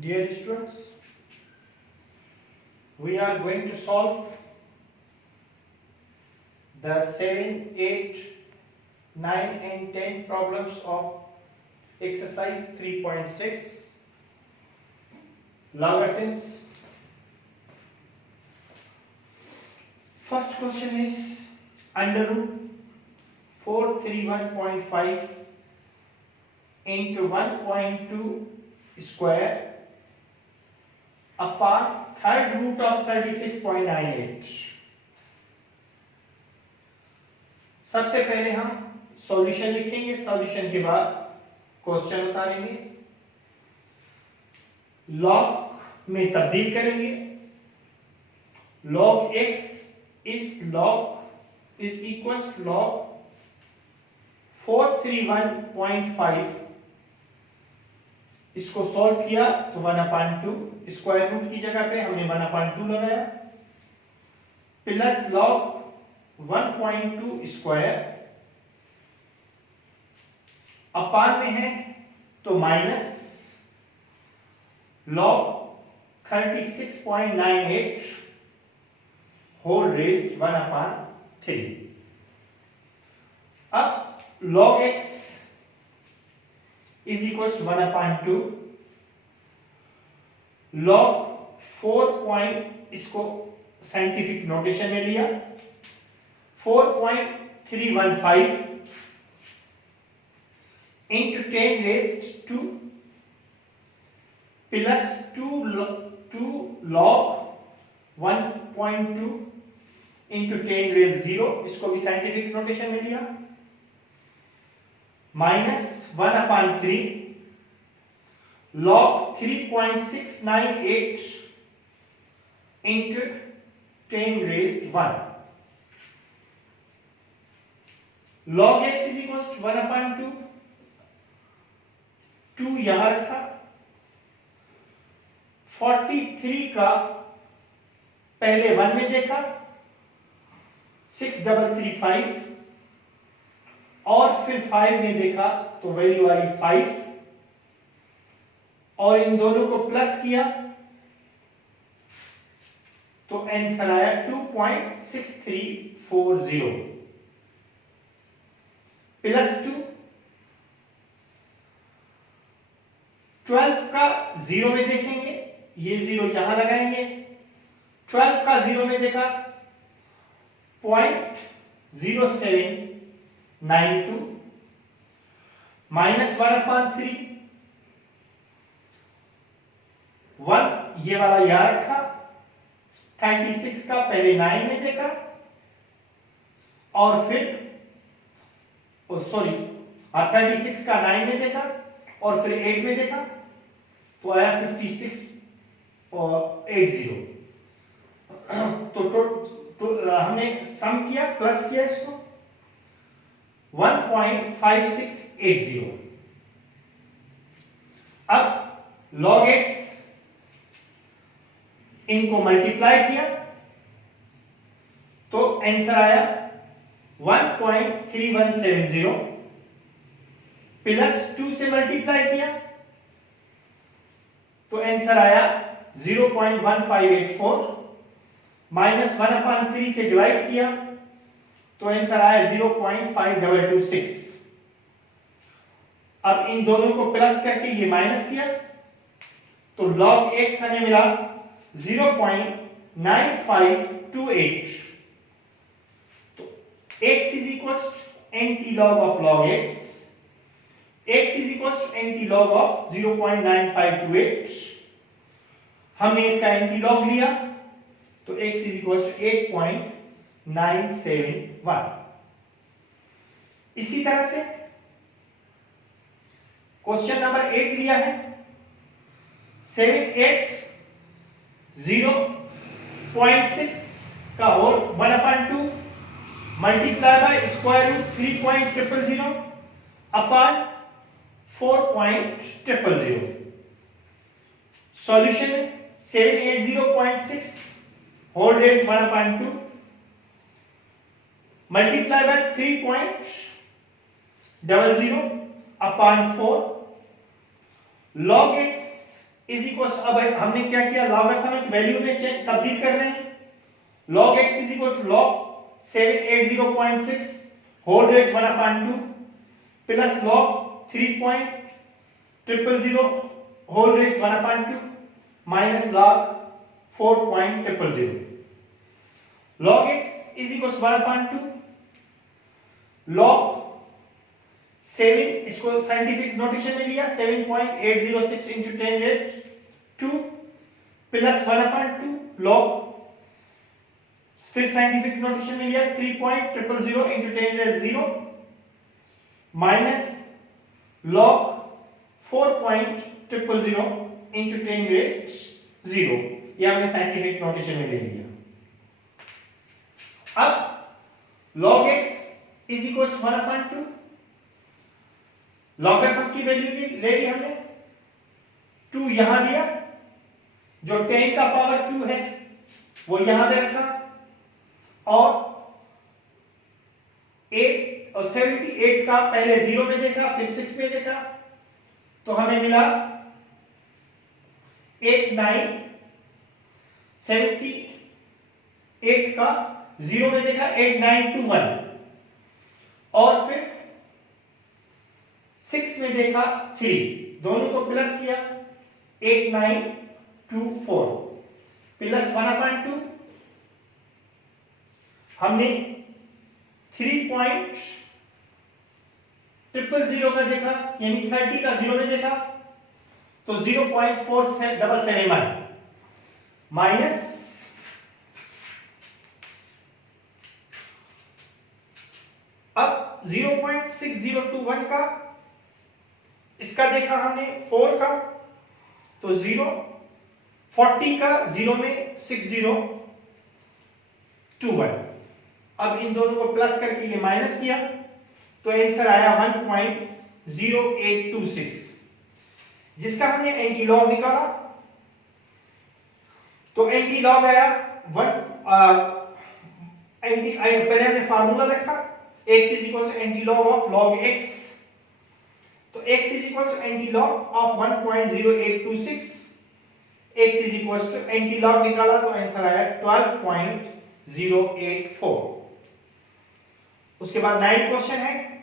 Dear students, we are going to solve the 7, 8, 9 and 10 problems of exercise 3.6 logarithms. First question is under root 431.5 into 1.2 square upon third root of 36.98. सबसे पहले हम solution लिखेंगे, solution के बाद question उतारेंगे, log में तब्दील करेंगे. log x is equals to log 431.5. इसको सॉल्व किया तो 1/2 स्क्वायर रूट की जगह पे हमने 1/2 लगाया प्लस log 1.2 स्क्वायर अपान में है तो माइनस log 36.98 होल रेज्ड 1/3. अब log x is equals to 1/2 log 4 इसको साइंटिफिक नोटेशन में लिया 4.315 into 10 raised to plus 2 log 1.2 into 10 raised 0 इसको भी साइंटिफिक नोटेशन में लिया minus 1/3 log 3.698 into 10 raised 1. log x is equals to 1/2 2 यहां रखा 43 का पहले 1 में देखा 6335 और फिर 5 में देखा तो वैल्यू आई 5 और इन दोनों को प्लस किया तो आंसर आया 2.6340 प्लस 2 12 का 0 में देखेंगे ये 0 यहां लगाएंगे 12 का 0 में देखा 0.0792 माइनस 1/3 1 ये वाला यहां रखा 36 का पहले 9 में देखा और फिर 36 का 9 में देखा और फिर 8 में देखा तो आया 56 और 80 तो हमने सम किया प्लस किया इसको 1.5680. अब log x इनको मल्टीप्लाई किया तो आंसर आया 1.3170 प्लस 2 से मल्टीप्लाई किया तो आंसर आया 0.1584 माइनस 1/3 से डिवाइड किया तो आंसर आया 0.5226. अब इन दोनों को प्लस करके ये माइनस किया तो log x हमें मिला 0.9528. तो x is equals to anti-log of log x. x is equals to anti-log of 0.9528. हमने इसका anti-log लिया तो x is equals to 8.971. इसी तरह से क्वेश्चन नंबर 8 लिया है 780.6 का whole 1/2 multiply by square root 3.000 upon 4.000. Solution 780.6 whole raise 1/2 multiply by 3.00 upon 4 log x is equal, अब हमने क्या किया, लॉगरिथमिक वैल्यू में तब्दील कर रहे हैं। log x is equal log 780.6 whole raise 1/2 plus log 3.000 whole raise 1/2 minus log 4.000। log x is equal 1/2 log 7, इसको साइंटिफिक नोटेशन में लिया 7.806 into 10⁻² प्लस 1/2 log, फिर साइंटिफिक नोटेशन में लिया 3.000 into 10⁻0 माइनस log 4.000 into 10⁻0, ये हमने साइंटिफिक नोटेशन में ले लिया। अब log x is equal 1/2, logarithm की वैल्यू ले ली हमने, 2 यहां लिया, जो 10 का पावर 2 है वो यहां पे रखा, और 8 और 78 का पहले 0 में देखा, फिर 6 में देखा, तो हमें मिला 78 का 0 में देखा 8921, और फिर 6 में देखा 3, दोनों को प्लस किया 8924 प्लस 1/2, हमने 3.000 का देखा, यानी 30 का 0 में देखा, तो 0.4771 माइनस अब 0.6021 का, इसका देखा हमने 4 का, तो 40 का 0 में 6021, अब इन दोनों को प्लस करके ये माइनस किया, तो आंसर आया 1.0826, जिसका हमने एंटी लॉग निकाला, तो एंटी लॉग आया 1, पहले हमने फार्मूला लिखा x is equal to anti log of log x, तो x is equal to anti log of 1.0826, x is equal to anti log निकाला, तो आंसर आया 12.084। उसके बाद 9 क्वेश्चन है,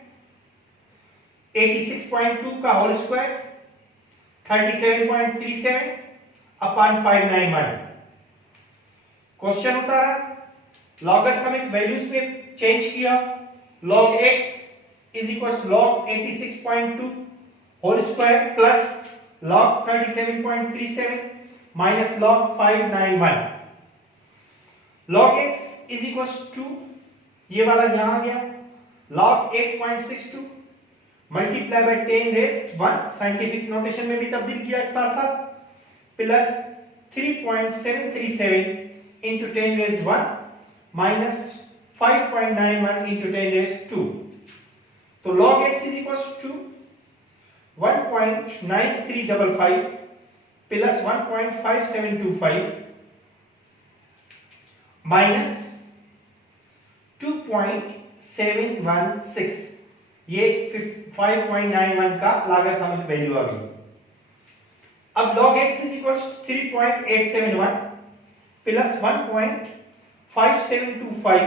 86.2 का होल स्क्वायर 37.37 अपॉन 591। क्वेश्चन होता है लॉगरिथमिक वैल्यूज में चेंज किया, log x is equal to log 86.2 whole square plus log 37.37 minus log 591। log x is equal to, ये वाला यहां आ गया, log 8.62 multiply by 10⁻1, scientific notation में भी तब्दील किया एक साथ साथ, प्लस 3.737 into 10⁻1 माइनस 5.91 into 10⁻2, तो log x is equals to 1.9355 plus 1.5725 minus 2.716, ये 5.91 का लॉगरिथमिक वैल्यू आ गई। अब log x is equals to 3.871 plus 1.5725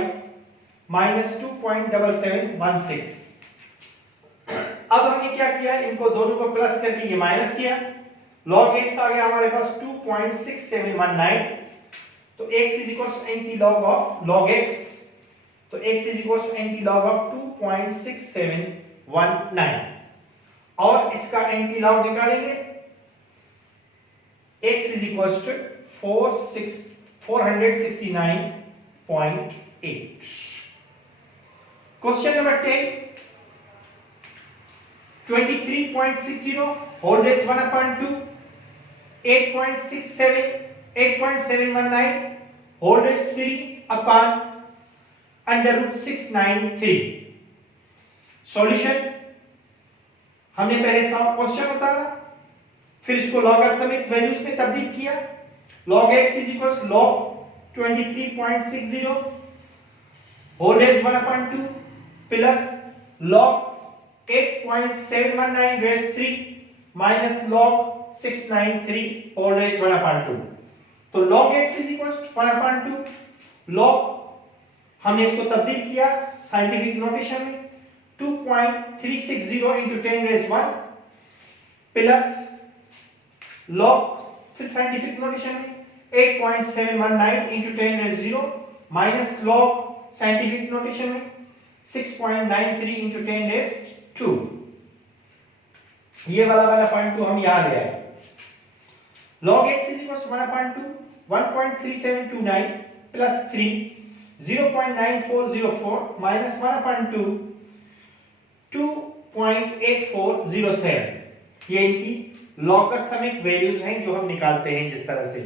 minus 2.7716। अब हमने क्या किया, इनको दोनों को प्लस करके ये माइनस किया, log x आ गया हमारे पास 2.6719, तो x is equal to anti log of log x, तो x is equal to anti log of 2.6719, और इसका एंटी लॉग निकालेंगे, x is equal to 469.8। Question number 10, 23.60 whole raise 1/2 8.719 whole raise 3 upon √693। Solution हमने पहले question उतारा, फिर इसको logarithmic values में तब्दील किया, log x is equal to log 23.60 whole raise 1/2 plus log 8.719 raise 3 minus log 693 whole raise 1/2। तो log x is equal to 1/2 log, हमने इसको तब्दील किया साइंटिफिक नोटेशन में 2.360 into 10 raised 1 प्लस log, फिर साइंटिफिक नोटेशन में 8.719 into 10 raised 0 minus log scientific notation में 6.93 into 10 raised 2। ये वाला पॉइंट 2 हम यहां ले आए। log x is equals to 1/2 1.3729 plus 3 0.9404 minus 1/2 2.8407। ये इनकी लॉगरिथमिक वैल्यूज हैं जो हम निकालते हैं जिस तरह से।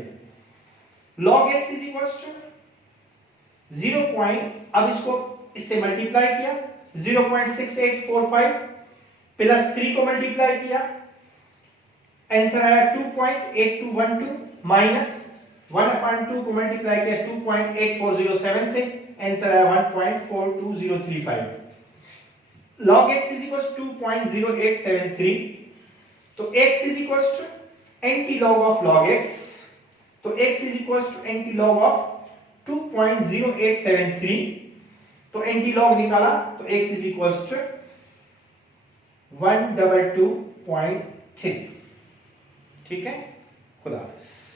log x is equals to 0. अब इसको इससे मल्टीप्लाई किया 0.6845 प्लस 3 को मल्टीप्लाई किया, आंसर आया 2.8212 माइनस 1/2 को मल्टीप्लाई किया 2.8407 से, आंसर आया 1.42035। log x is equals to 2.0873। तो x is equals to anti-log of log x, तो x is equals to anti-log of 2.0873। तो anti-log निकाला तो x is equals to 122.3। ठीक है, खुदा हाफिज।